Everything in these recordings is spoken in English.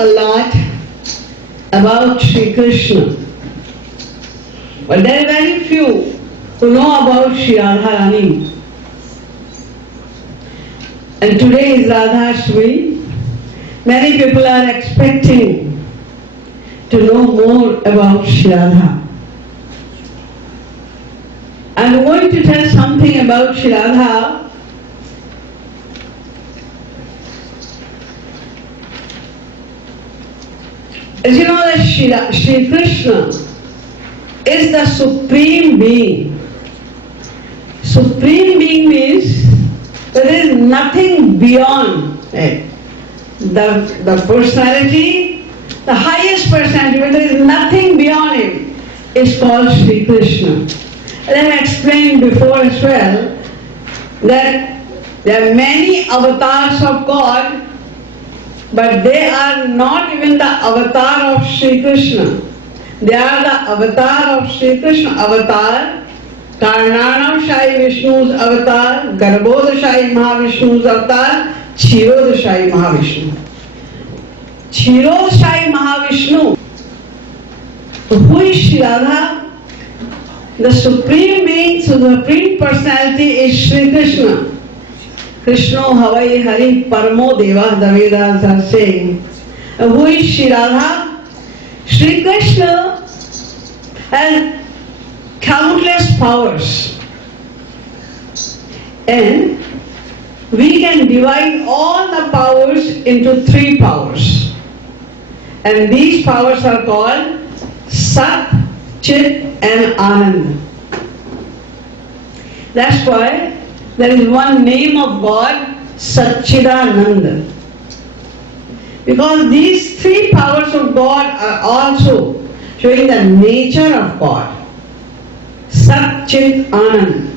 a lot about Shri Krishna, but there are very few who know about Shri Radha Rani. And today is Radha Tattva. Many people are expecting to know more about Shri Radha. I'm going to tell something about Shri Radha. As you know that Shri Krishna is the Supreme Being. Supreme Being means that there is nothing beyond it. The personality, the highest personality, but there is nothing beyond him, is called Shri Krishna. And I explained before as well that there are many avatars of God, but they are not even the avatar of Shri Krishna. They are the avatar of Shri Krishna avatar, Karnanam Shai Vishnu's avatar, Garbhodashai Mahavishnu's avatar, Kshirodashai Mahavishnu. Kshirodashai Mahavishnu. Who is Shri Radha? The Supreme Being, so the Supreme Personality is Shri Krishna. Krishna Havai Hari Paramo Deva, the Vedas are saying. Who is Shri Radha? Shri Krishna has countless powers. And we can divide all the powers into 3 powers. And these powers are called Sat, Chit and Anand. That's why there is one name of God, Satchidananda. Because these 3 powers of God are also showing the nature of God. Sat, Chit, Anand.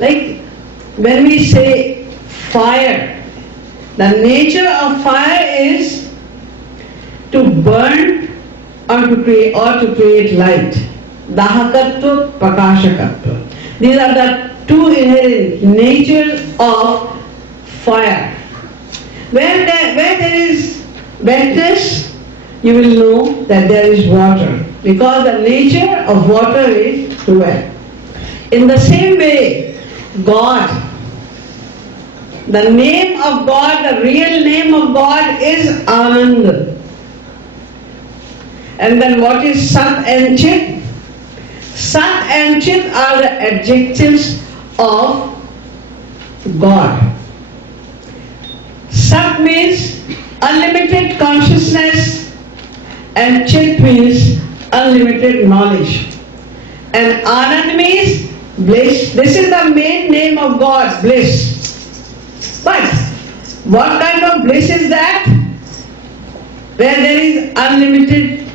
Like when we say fire, the nature of fire is to burn or to create light. Dahakatva, Prakashakatva. These are the 2 inherent natures of fire. Where there is wetness, you will know that there is water, because the nature of water is wet. In the same way, God, the name of God, the real name of God is Anand. And then what is Sat and Chit? Sat and Chit are the adjectives of God. Sat means unlimited consciousness and Chit means unlimited knowledge. And Anand means bliss. This is the main name of God, bliss. But what kind of bliss is that? Where there is unlimited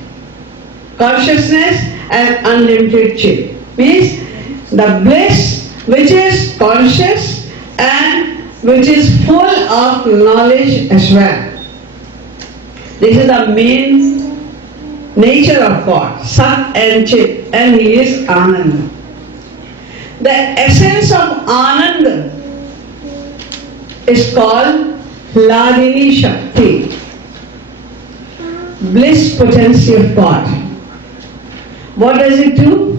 consciousness and unlimited Chit. Means the bliss which is conscious and which is full of knowledge as well. This is the main nature of God, Sat and Chit, and He is Anand. The essence of Anand is called Hladini Shakti, bliss potency of God. What does it do?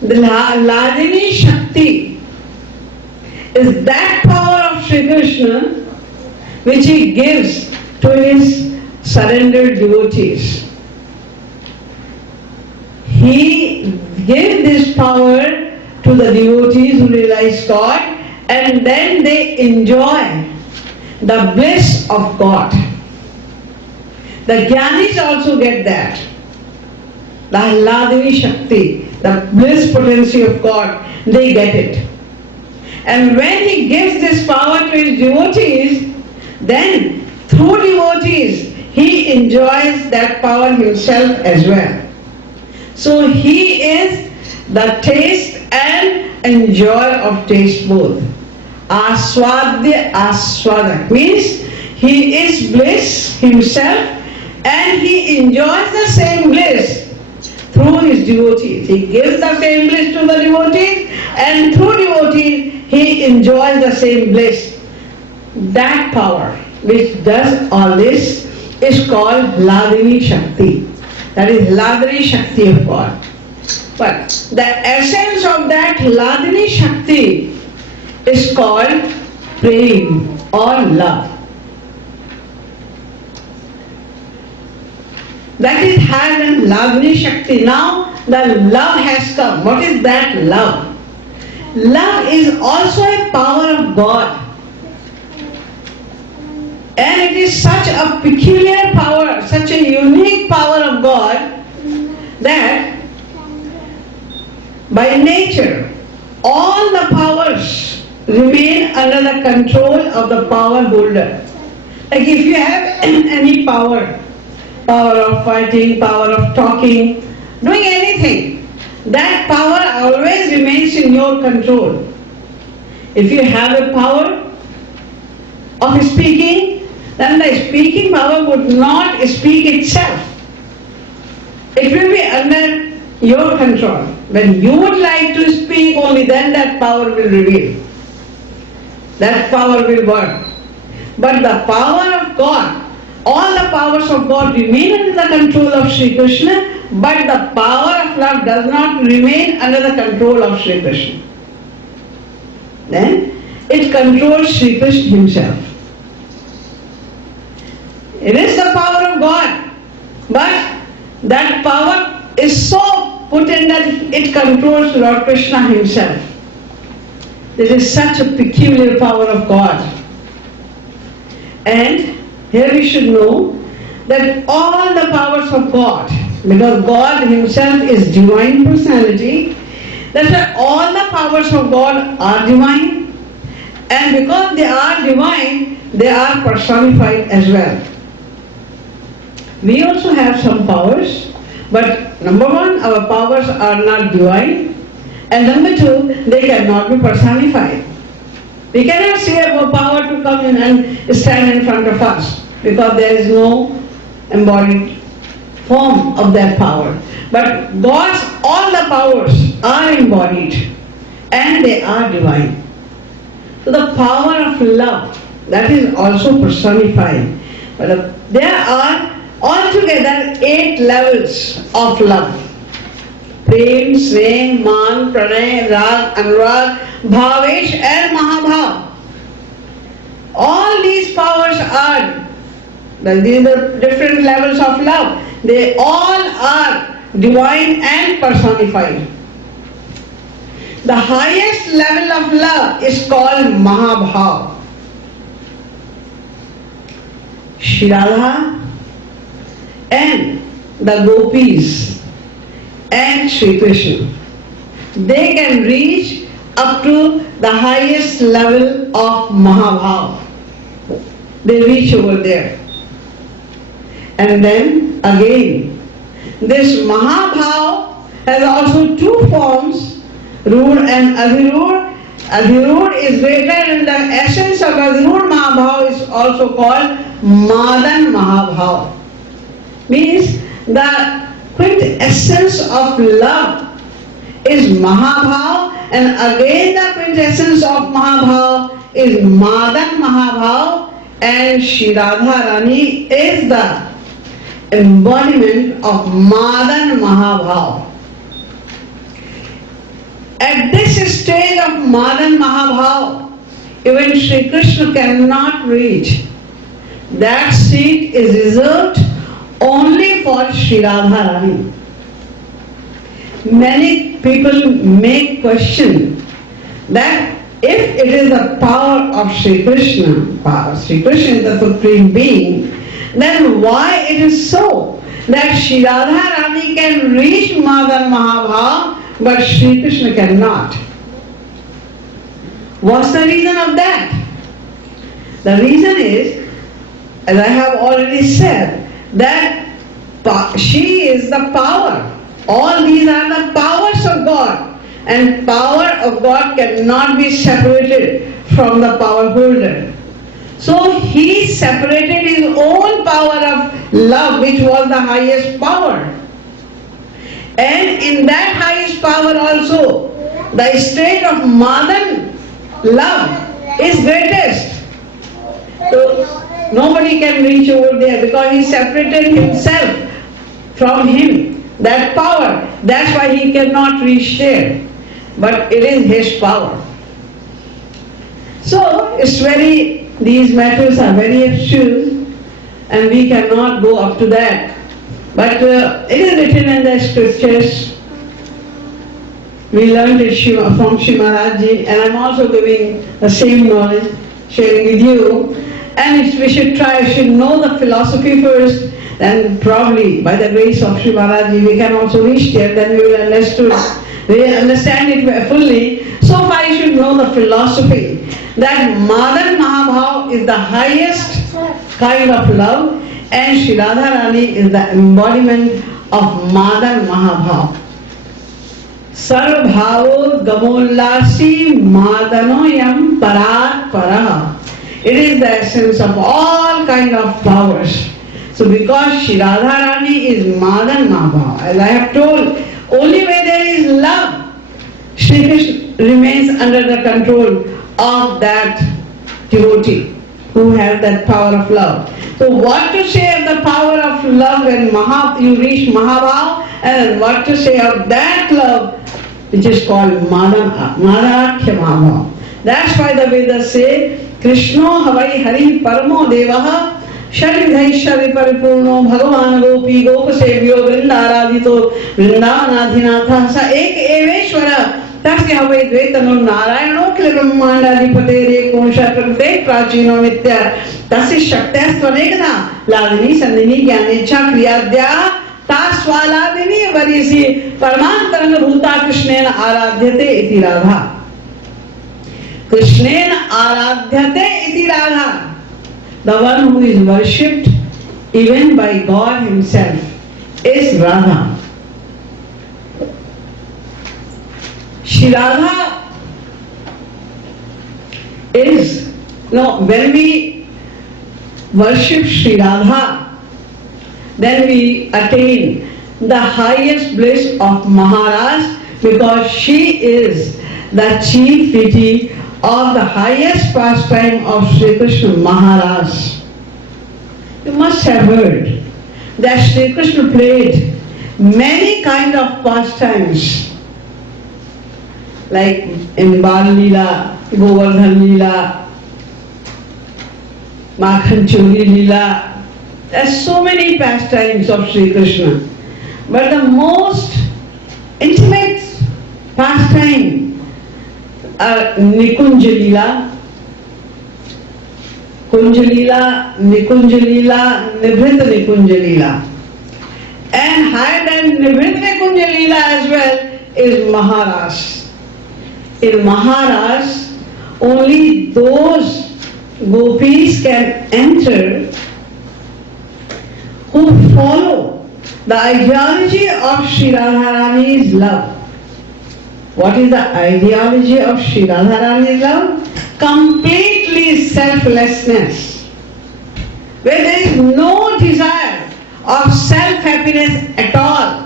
The Hladini Shakti is that power of Shri Krishna which He gives to His surrendered devotees. He gave this power to the devotees who realize God, and then they enjoy the bliss of God. The Jnanis also get that. The Hladini Shakti, the bliss potency of God, they get it. And when He gives this power to His devotees, then through devotees, He enjoys that power Himself as well. So He is the taste and enjoy of taste both. Aswadya Aswadak means He is bliss Himself and He enjoys the same bliss through His devotees. He gives the same bliss to the devotees, and through devotees He enjoys the same bliss. That power which does all this is called Ladini Shakti. That is Ladini Shakti of God. But the essence of that Ladini Shakti is called Prem or love. That is had in Ladini Shakti. Now the love has come. What is that love? Love is also a power of God. And it is such a peculiar power, such a unique power of God that by nature all the powers remain under the control of the power holder. Like if you have any power, power of fighting, power of talking, doing anything, that power always remains in your control. If you have a power of speaking, then the speaking power would not speak itself. It will be under your control. When you would like to speak, only then that power will reveal. That power will work. But the power of God, all the powers of God remain under the control of Shri Krishna, but the power of love does not remain under the control of Shri Krishna. Then it controls Shri Krishna himself. It is the power of God, but that power is so potent that it controls Lord Krishna himself. This is such a peculiar power of God. And here we should know that all the powers of God, because God himself is divine personality, that's why all the powers of God are divine, and because they are divine, they are personified as well. We also have some powers, but number one, our powers are not divine, and number two, they cannot be personified. We cannot say our power to come in and stand in front of us, because there is no embodied form of that power. But God's all the powers are embodied and they are divine. So the power of love, that is also personified. But there are altogether 8 levels of love. Prem, Sneh, Man, Pranay, Rag, Anurag, Bhavesh and Mahabhav. All these powers are, these are the different levels of love. They all are divine and personified. The highest level of love is called Mahabhav. Shri Radha and the gopis and Shri Krishna, they can reach up to the highest level of Mahabhav. They reach over there. And then again, this Mahabhav has also 2 forms, Rud and Adhirud. Adhirud is greater, and the essence of Adhirud Mahabhav is also called Madan Mahabhav. Means the quintessence of love is Mahabhav, and again the quintessence of Mahabhav is Madan Mahabhav, and Shri Radha Rani is the embodiment of Madan Mahabhav. At this stage of Madan Mahabhav, even Shri Krishna cannot reach. That seat is reserved only for Shri Radha Rani. Many people make question that if it is the power of Shri Krishna, Shri Krishna is the Supreme Being, then why it is so that Shri Radha Rani can reach Madan Mahabhav but Shri Krishna cannot? What's the reason of that? The reason is, as I have already said, that she is the power. All these are the powers of God, and power of God cannot be separated from the power holder. So he separated his own power of love, which was the highest power. And in that highest power also, the state of Madan love is greatest. So Nobody can reach over there because he separated himself from him. That power, that's why he cannot reach there. But it is his power. So these matters are very abstruse and we cannot go up to that. But it is written in the scriptures. We learned it from Shri Maharaj, and I'm also giving the same knowledge, sharing with you. And we should know the philosophy first, then probably by the grace of Shri Maharaj we can also reach there, then we will understand it fully. So far you should know the philosophy, that Madan Mahabhav is the highest kind of love, and Shri Radha Rani is the embodiment of Madan Mahabhav. Sarv bhavo gamollasi madanoyam parat paraha. It is the essence of all kind of powers. So because Shri Radha Rani is Madan Mahabhav, as I have told, only where there is love, Shri Krishna remains under the control of that devotee who has that power of love. So what to say of the power of love when you reach Mahabhav, and what to say of that love which is called Madanakhya Mahabhav. That's why the Vedas say, Krishno havai hari paramo devaha Sharidhaishari paripurno bhagavan gopi gopasevyo vrindaradhito vrindavanadhinatha sa ek eveshwara tasya havai dvetano narayano kila brahmandadipate rekonsha prakrite prachino nitya tasya shaktyastvanekana ladini sandhini jnanecha kriyadya taswaladini varisi paramantaranga bhuta krishnena aradhyate iti radha. Krishnena aradhyate iti radha. The one who is worshipped even by God himself is Radha. Shri Radha is, when we worship Shri Radha, then we attain the highest bliss of Maharaj, because she is the chief deity of the highest pastime of Shri Krishna Maharaj. You must have heard that Shri Krishna played many kind of pastimes, like in Bal Leela, Govardhan Leela, Makhan Chori Leela. There are so many pastimes of Shri Krishna. But the most intimate pastime are Nikunja Leela, Kunja Leela, Nikunja Leela, Nibhrita Nikunja Leela. And higher than Nibhrita Nikunja Leela as well is Maharaj. In Maharaj, only those gopis can enter who follow the ideology of Shri Radharani's love. What is the ideology of Shri Radharani's love? Completely selflessness, where there is no desire of self-happiness at all.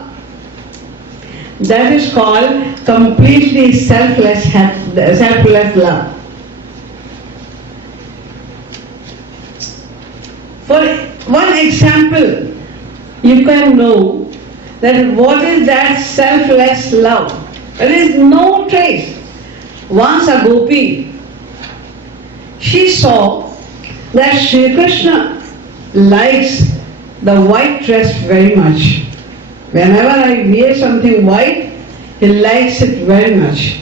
That is called completely selfless love. For one example, you can know that what is that selfless love. There is no trace. Once a gopi, she saw that Shri Krishna likes the white dress very much. Whenever I wear something white, he likes it very much.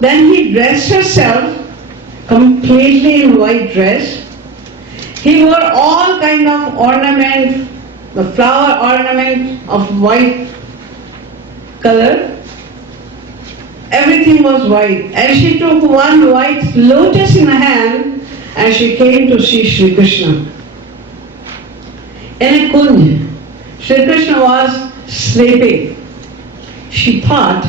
Then he dressed herself completely in white dress. He wore all kind of ornament, the flower ornament of white color. Everything was white. And she took one white lotus in her hand and she came to see Shri Krishna. In a kunj, Shri Krishna was sleeping. She thought,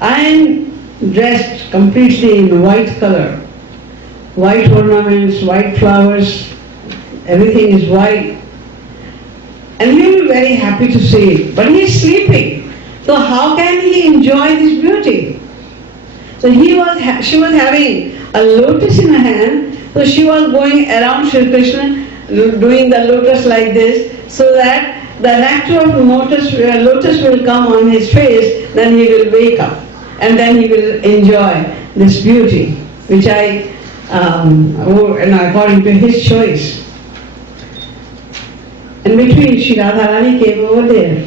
I am dressed completely in white color. White ornaments, white flowers, everything is white. And he will be very happy to see it. But he is sleeping. So how can he enjoy this beauty? So she was having a lotus in her hand So she was going around Shri Krishna doing the lotus like this, so that the nectar of lotus will come on his face, then he will wake up and then he will enjoy this beauty which I and according to his choice. In between, Shri Radha Rani came over there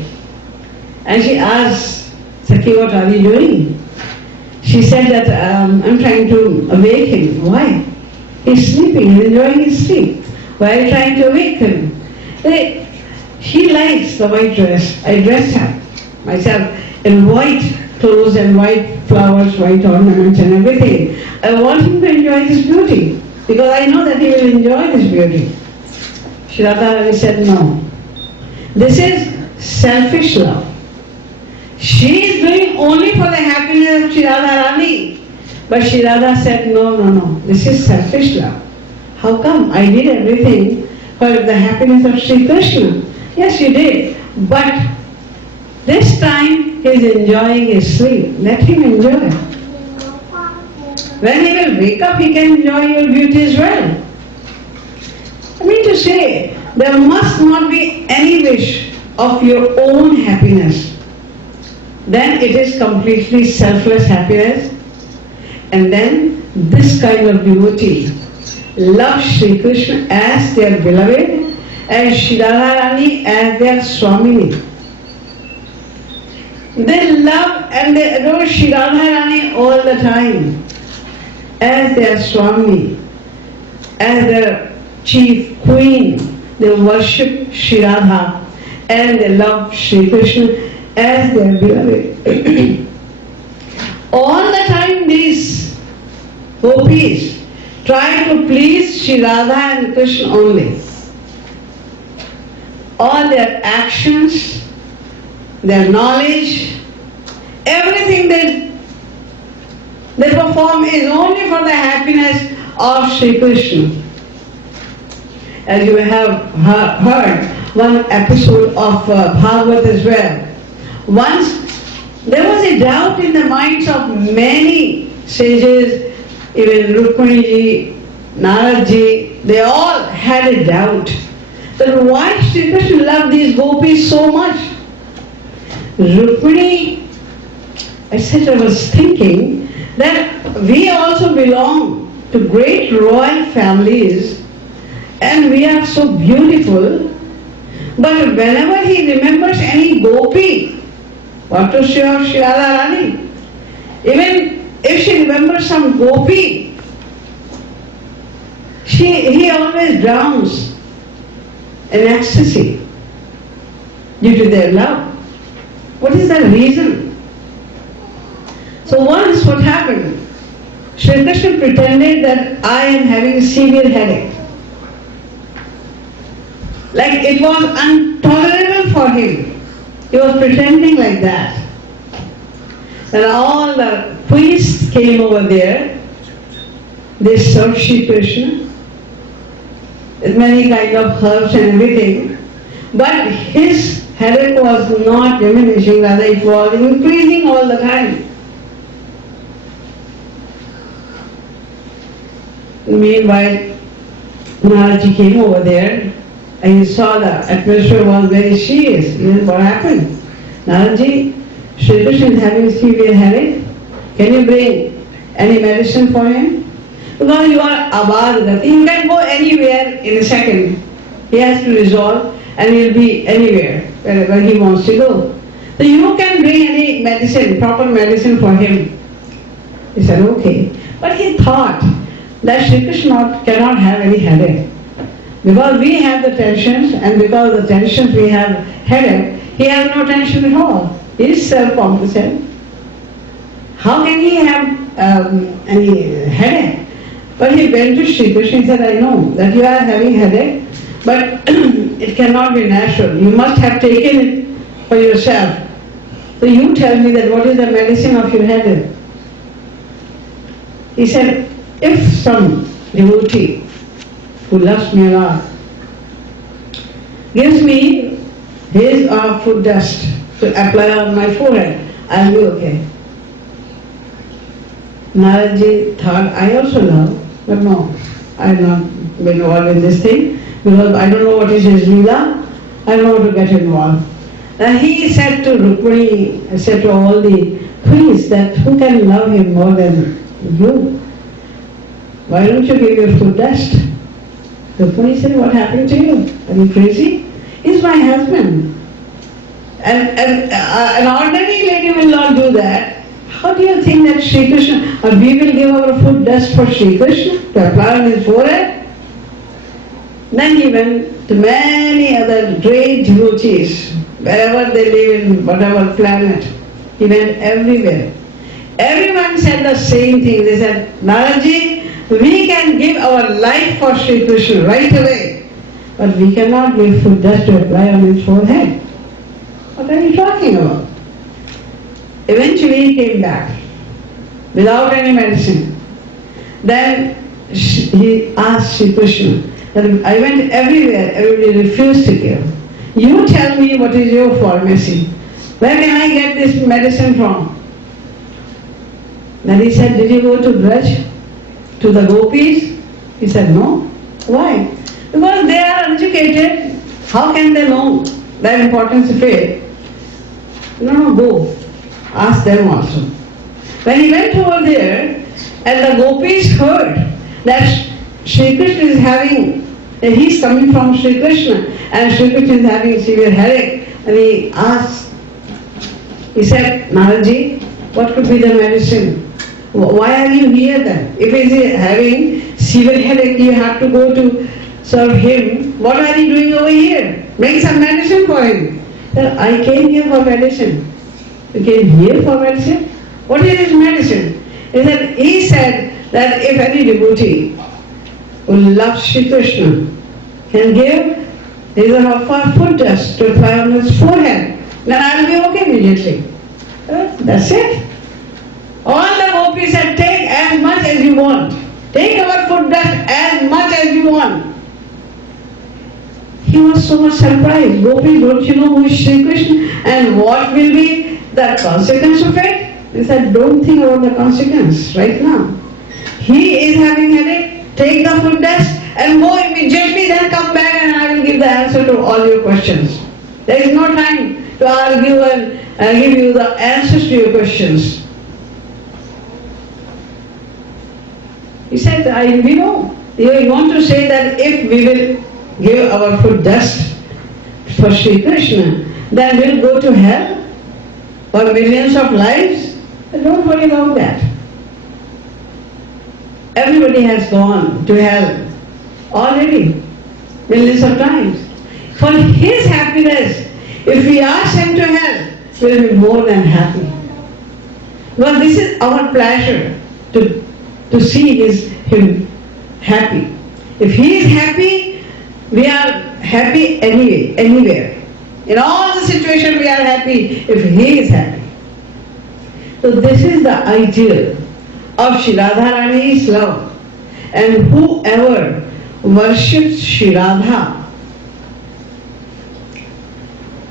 and she asked Sakhi, what are you doing? She said that I'm trying to awake him. Why? He's sleeping, he's enjoying his sleep. Why are you trying to awake him? He likes the white dress. I dressed her myself in white clothes and white flowers, white ornaments and everything. I want him to enjoy this beauty because I know that he will enjoy this beauty. Shri Radha said, no. This is selfish love. She is doing only for the happiness of Shri Radha Rani. But Shri Radha said, no. This is selfish love. How come? I did everything for the happiness of Shri Krishna. Yes, you did. But this time he is enjoying his sleep. Let him enjoy. When he will wake up, he can enjoy your beauty as well. I mean to say, there must not be any wish of your own happiness. Then it is completely selfless happiness. And then this kind of devotee love Shri Krishna as their beloved and Shri Radha Rani as their Swamini. They love and they adore Shri Radha Rani all the time as their Swami, as their chief queen. They worship Shri Radha and they love Shri Krishna as their beloved. All the time these gopis try to please Shri Radha and Krishna only. All their actions, their knowledge, everything they perform is only for the happiness of Shri Krishna. As you have heard one episode of Bhagavad as well. Once there was a doubt in the minds of many sages, even Rukmini, Naradji, they all had a doubt that why Shri Krishna loved these gopis so much. Rukmini, etc. was thinking that we also belong to great royal families and we are so beautiful, but whenever he remembers any gopi, what to say of Shri Radha Rani, even if she remembers some gopi, he always drowns in ecstasy due to their love. What is the reason? So once what happened? Shri Krishna pretended that I am having a severe headache. Like it was intolerable for him. He was pretending like that. And all the priests came over there. They served Shri Krishna with many kind of herbs and everything. But his headache was not diminishing, rather it was increasing all the time. Meanwhile, Naradji came over there and he saw the atmosphere was very serious. He said, what happened? Naradji, Shri Krishna is having severe headache. Can you bring any medicine for him? Because you are abad, you can go anywhere in a second. He has to resolve and he will be anywhere, wherever he wants to go. So you can bring any medicine, proper medicine for him. He said, okay. But he thought that Shri Krishna cannot have any headache. Because we have the tensions, and because of the tensions we have headache, he has no tension at all. He is self-competent. How can he have any headache? But he went to Shri Krishna and said, I know that you are having headache, but it cannot be natural. You must have taken it for yourself. So you tell me that what is the medicine of your headache? He said, if some devotee who loves me a lot gives me his or her foot dust to apply on my forehead, I'll be okay. Naradji thought, I also love, but no. I've not been involved in this thing because I don't know what is his Leela. I don't want to get involved. And he said to Rukmini, said to all the queens that who can love him more than you? Why don't you give your foot dust? Rukmini said, what happened to you? Are you crazy? He's my husband. And an ordinary lady will not do that. How do you think that Shri Krishna, or we will give our foot dust for Shri Krishna to apply on his forehead? Then he went to many other great devotees, wherever they live in whatever planet. He went everywhere. Everyone said the same thing. They said, Naraji, we can give our life for Shri Krishna right away, but we cannot give foot dust to apply on his forehead. What are you talking about? Eventually he came back without any medicine. Then he asked Shri Krishna, that I went everywhere, everybody refused to give. You tell me what is your pharmacy. Where can I get this medicine from? Then he said, did you go to Braj, to the gopis? He said, no. Why? Because they are uneducated. How can they know the importance of faith? No, go. Ask them also. When he went over there, and the gopis heard that Shri Krishna is having, that he is coming from Shri Krishna, and Shri Krishna is having severe headache, and he asked, he said, Naraji, what could be the medicine? Why are you here then? If he is having severe headache, you have to go to serve him. What are you doing over here? Bring some medicine for him. He said, I came here for medicine. You came here for medicine? What is his medicine? He said that if any devotee who loves Shri Krishna can give his foot dust to apply on his forehead, then I will be okay immediately. That's it. All the gopis said, take as much as you want. Take our foot dust as much as you want. He was so much surprised. Gopis, don't you know who is Shri Krishna and what will be the consequence of it? He said, don't think about the consequence right now. He is having headache, take the foot dust and go immediately, then come back and I will give the answer to all your questions. There is no time to argue and give you the answers to your questions. He said, we know. You want to say that if we will give our foot dust for Shri Krishna, then we'll go to hell for millions of lives? Don't worry about that. Everybody has gone to hell already, millions of times. For his happiness, if we are sent to hell, we'll be more than happy. Because this is our pleasure to see him happy. If he is happy, we are happy anyway, anywhere. In all the situations we are happy if he is happy. So this is the ideal of Shri Radha Rani's love. And whoever worships Shri Radha,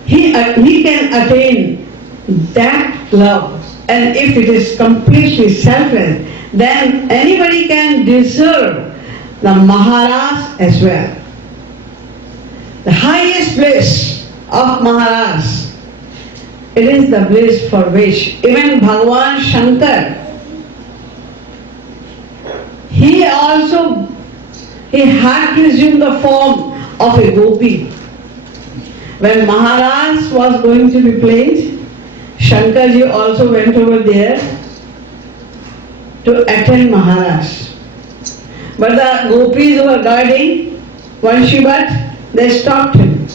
he can attain that love. And if it is completely selfless, then anybody can deserve the Maharaj as well. The highest bliss of Maharaj, it is the bliss for which even Bhagavan Shankar, he had to assume the form of a gopi. When Maharaj was going to be played, Shankarji also went over there to attend Maharaj. But the gopis who were guarding one Shivat, they stopped him.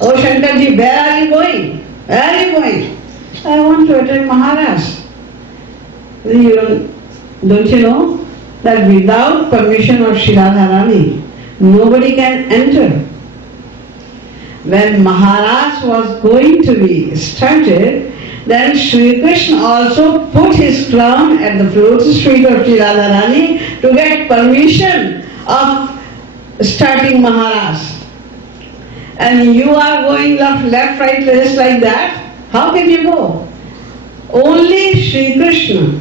Oh Shankarji, where are you going? Where are you going? I want to attend Maharaj. Don't you know that without permission of Shri Radha Rani, nobody can enter? When Maharaj was going to be started, then Shri Krishna also put his crown at the lotus feet of Shri Radha Rani to get permission of starting Maharaj. And you are going left, right, just like that? How can you go? Only Shri Krishna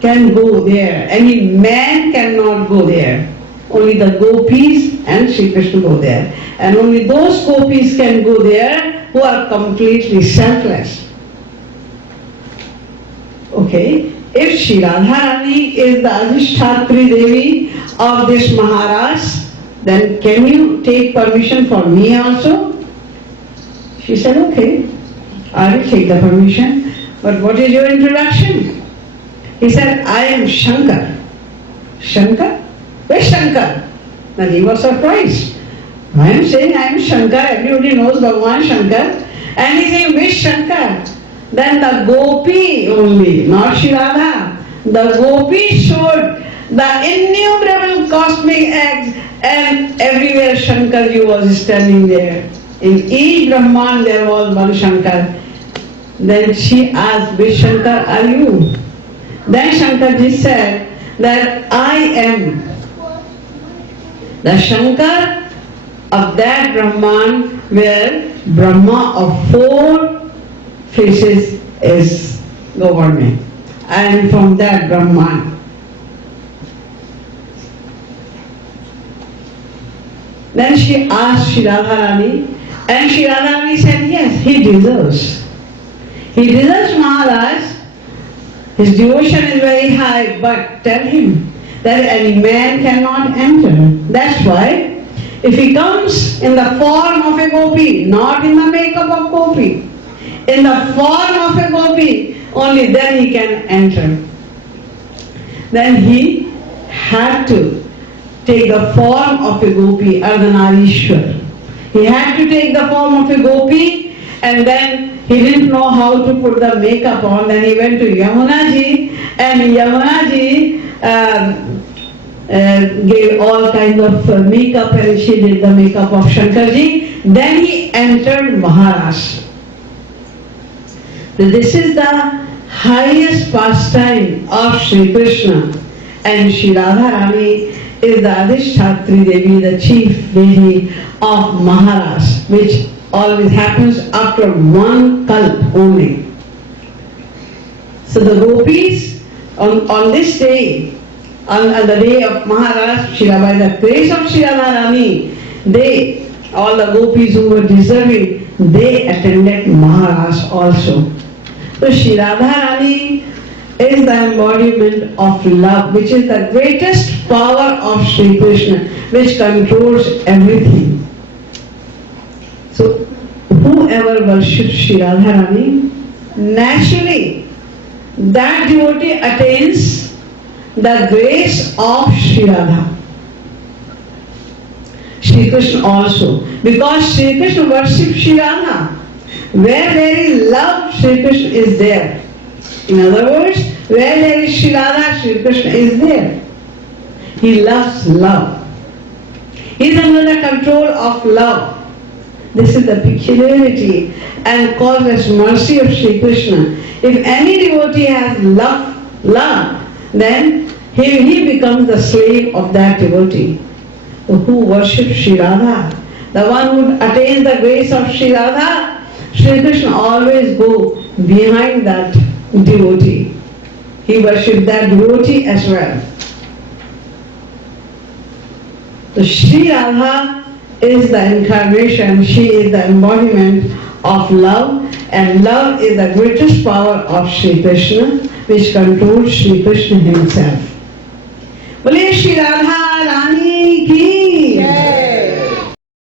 can go there. Any man cannot go there. Only the gopis and Shri Krishna go there. And only those gopis can go there who are completely selfless. Okay, if Shri Radha Rani is the Adhishthatri Devi of this Maharaj, then can you take permission for me also? She said, okay, I will take the permission. But what is your introduction? He said, I am Shankar. Shankar? Where's Shankar? Now he was surprised. I am saying I am Shankar, everybody knows Bhagavan Shankar. And he saying, which Shankar? Then the gopi only, not Shri Radha. The gopi showed the innumerable cosmic acts, and everywhere Shankarji was standing there. In each Brahman there was one Shankar. Then she asked, which Shankar are you? Then Shankarji said that I am the Shankar of that Brahman where Brahma of 4 faces is governing. I am from that Brahman. Then she asked Shri Radha Rani, and Shri Radha Rani said, yes, he deserves. He deserves Maharaj. His devotion is very high, but tell him that any man cannot enter. That's why, if he comes in the form of a gopi, not in the makeup of gopi, in the form of a gopi, only then he can enter. Then he had to take the form of a gopi, Ardhanarishwar. He had to take the form of a gopi, and then he didn't know how to put the makeup on. Then he went to Yamunaji, and Yamunaji gave all kinds of makeup, and she did the makeup of Shankarji. Then he entered Maharashtra. This is the highest pastime of Shri Krishna, and Shri Radha Rani is the Adhishthatri Devi, the chief Devi of Maharashtra, which always happens after one kalp only. So the gopis on this day, on the day of Maharashtra, by the grace of Shri Radha Rani, all the gopis who were deserving, they attended Maharashtra also. So Shri Radha Rani is the embodiment of love, which is the greatest power of Shri Krishna, which controls everything. So whoever worships Shri Radha Rani, naturally that devotee attains the grace of Shri Radha. Shri Krishna also, because Shri Krishna worships Shri Radha. Where there is love, Shri Krishna is there. In other words, where there is Shri Radha, Shri Krishna is there. He loves love. He is under the control of love. This is the peculiarity and causeless mercy of Shri Krishna. If any devotee has love, then he becomes the slave of that devotee. Who worships Shri Radha, the one who attains the grace of Shri Radha, Shri Krishna always go behind that devotee. He worships that devotee as well. So Shri Radha is the incarnation, she is the embodiment of love, and love is the greatest power of Shri Krishna, which controls Shri Krishna himself. Bole Shri Radha Rani ki.